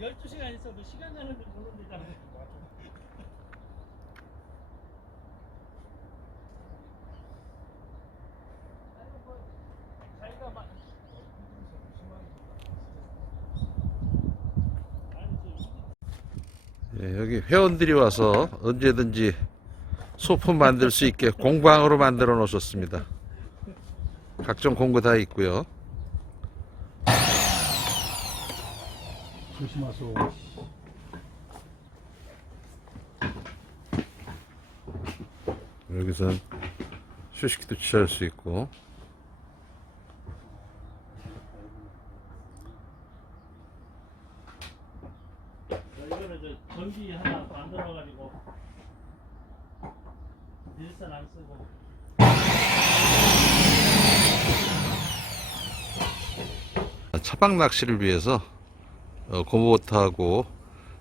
12시간 있어도 시간 가는 줄 모르는데 자기가 막 예, 여기 회원들이 와서 언제든지 소품 만들 수 있게 공방으로 만들어 놓으셨습니다. 각종 공구 다 있고요. 조심하소. 여기선 휴식도 취할 수 있고 이거는 저 전기 하나 만들어 가지고 일선 안 쓰고 차박 낚시를 위해서 어, 고무보트하고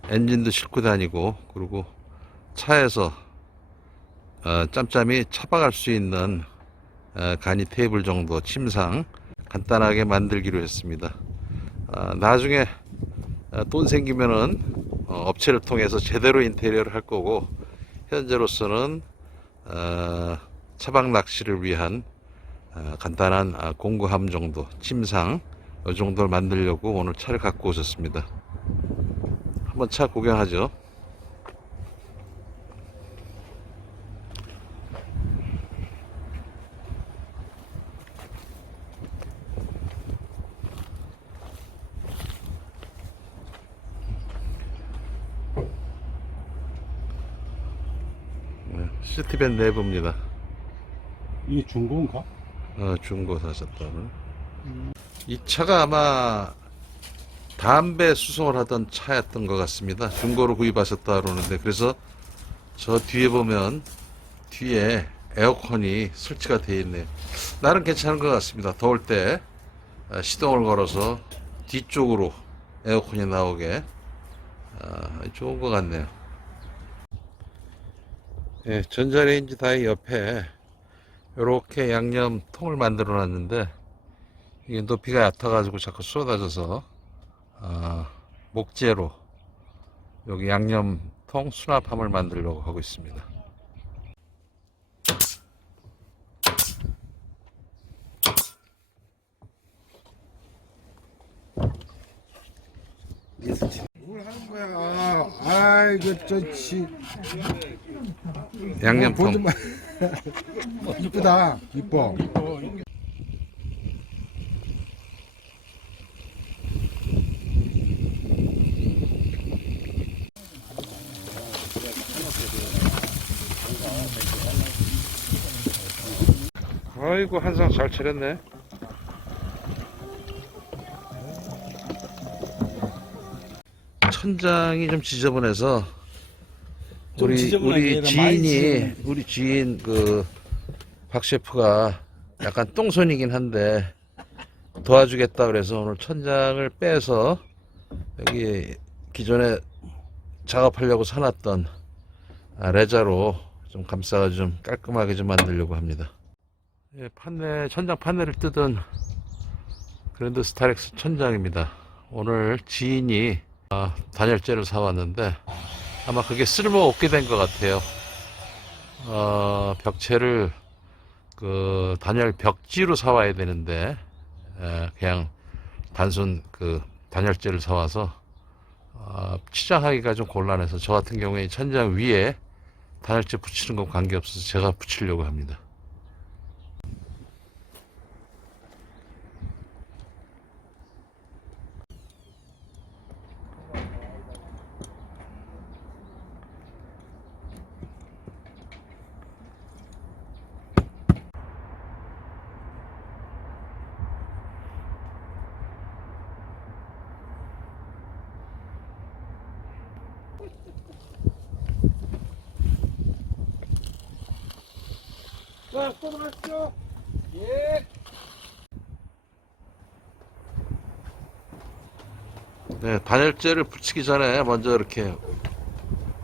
엔진도 싣고 다니고 그리고 차에서 어, 짬짬이 차박할 수 있는 어, 간이 테이블 정도 침상 간단하게 만들기로 했습니다. 아, 나중에 어, 돈 생기면은 어, 업체를 통해서 제대로 인테리어를 할 거고 현재로서는 어, 차박 낚시를 위한 어, 간단한 아, 공구함 정도 침상 이 정도를 만들려고 오늘 차를 갖고 오셨습니다. 한번 차 구경하죠. 네, 시티밴 내부입니다. 이게 중고인가? 어, 중고 사셨다는. 이 차가 아마 담배 수송을 하던 차였던 것 같습니다. 중고로 구입하셨다 그러는데 그래서 저 뒤에 보면 뒤에 에어컨이 설치가 되어 있네요. 나름 괜찮은 것 같습니다. 더울 때 아, 시동을 걸어서 뒤쪽으로 에어컨이 나오게 아, 좋은 것 같네요. 예, 전자레인지 다이 옆에 이렇게 양념 통을 만들어 놨는데 이게 높이가 얕아가지고 자꾸 쏟아져서 아, 목재로 여기 양념통 수납함을 만들려고 하고 있습니다. 뭘 하는 거야? 아이고 저치 양념통 마. 이쁘다 이뻐 아이고 한상 잘 차렸네. 천장이 좀 지저분해서 좀 우리 우리 지인이. 우리 지인 그 박 셰프가 약간 똥손이긴 한데 도와주겠다 그래서 오늘 천장을 빼서 여기 기존에 작업하려고 사놨던 아, 레자로 좀 감싸가지고 좀 깔끔하게 좀 만들려고 합니다. 예, 판넬, 천장 판넬을 뜯은 그랜드 스타렉스 천장입니다. 오늘 지인이 아, 단열재를 사왔는데 아마 그게 쓸모 없게 된 것 같아요. 어, 벽체를 그 단열 벽지로 사와야 되는데 에, 그냥 단순 그 단열재를 사와서 어, 치장하기가 좀 곤란해서 저 같은 경우에 천장 위에 단열재 붙이는 건 관계없어서 제가 붙이려고 합니다. 자, 수고하십시오. 예. 네, 단열재를 붙이기 전에 먼저 이렇게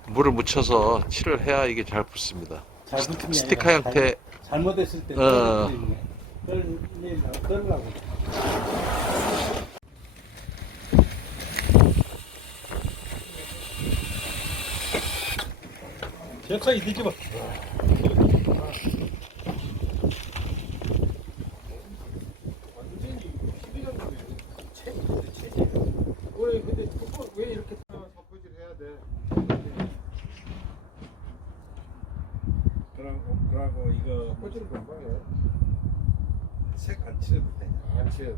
물을 묻혀서 칠을 해야 이게 잘 붙습니다. 잘 붙은 게 스티커 아니라 형태. 잘- 잘못했을 때 어. 떨리려고 제가 이리 집어 이거 섞어질 금방해. 색안 칠해도 돼. 안 치.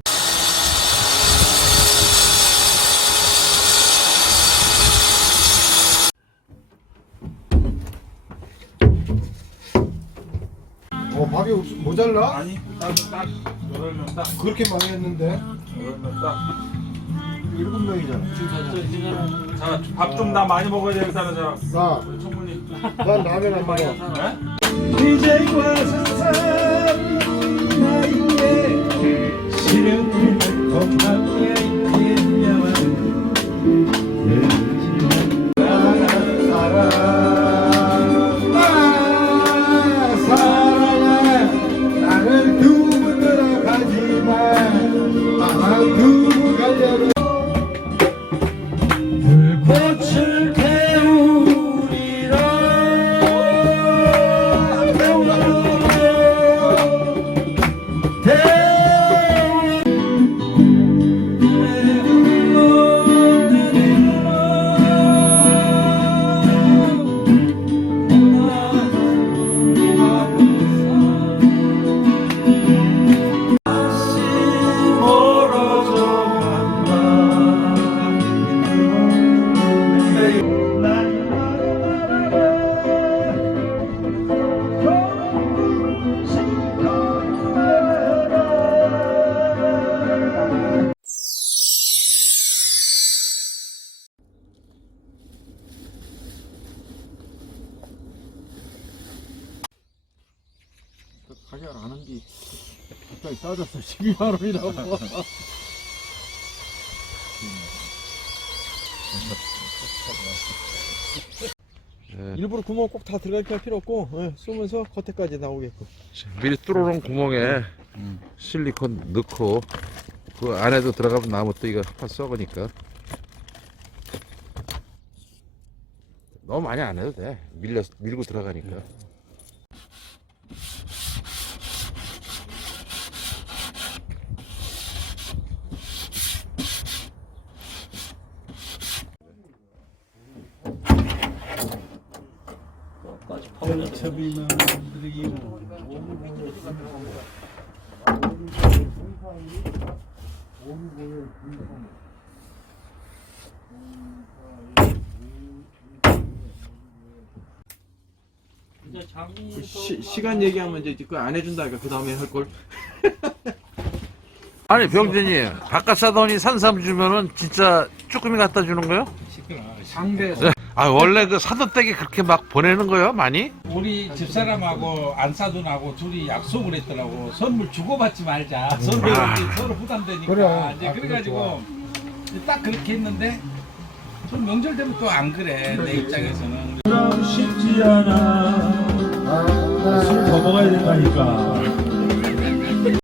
어 밥이 없, 모자라? 아니 딱딱 딱 그렇게 많이 했는데 그러면 딱. 일곱 명이잖아. 자 밥 좀 나 많이 먹어야 돼 사는 사람. 나, 충분히. 난 라면 안 먹어. 네? 이제 와서 사는 나에게 시 안한게 갑자기 싸졌어 12만 원이라고. 예, 일부러 구멍 꼭 다 들어갈 필요 없고 예, 쏘면서 겉에까지 나오게끔. 미리 뚫어놓은 구멍에 실리콘 넣고 그 안에도 들어가면 나무 또 이거 확 썩으니까. 너무 많이 안 해도 돼. 밀려 밀고 들어가니까 이제 시, 시간 얘기하면 이제 그거 안 해준다니까 그 다음에 할 걸 아니 병진이 바깥 사돈이 산삼 주면은 진짜 쭈꾸미 갖다 주는 거요? 상대에서 아 원래 그 사돈 댁에 그렇게 막 보내는 거요 많이? 우리 집사람하고 안사돈하고 둘이 약속을 했더라고. 선물 주고받지 말자. 선물 아. 서로 부담되니까. 그래. 이제 아, 그래가지고 딱 그렇게 했는데 좀 명절 되면 또 안 그래 내 입장에서는. 쉽지 않아. 술 더 먹어야 된다니까